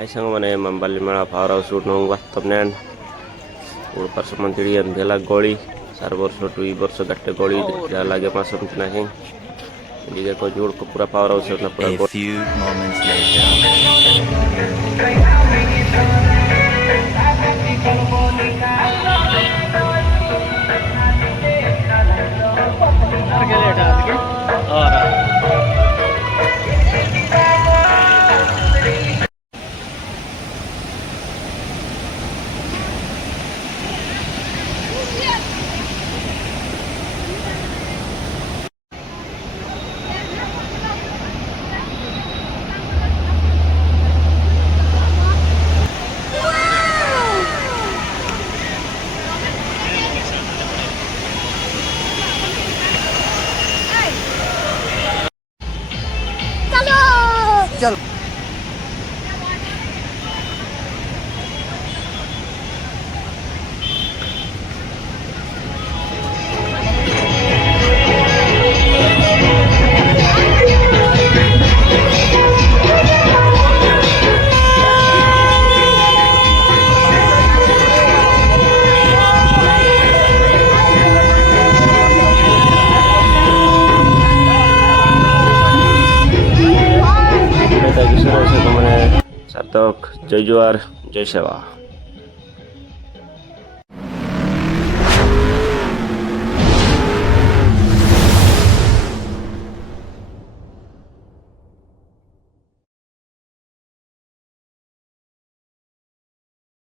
Hai sang mana membali mala power house nung watap nen ऊपर से मंत्री अंधेला गोली 4 वर्ष 2 वर्ष गट्टे गोली लगे मासम नहीं जिगे को जोड़ को पूरा पावर हाउस ना पूरा A few moments later. चल सार्थक जय जोहार जय सेवा।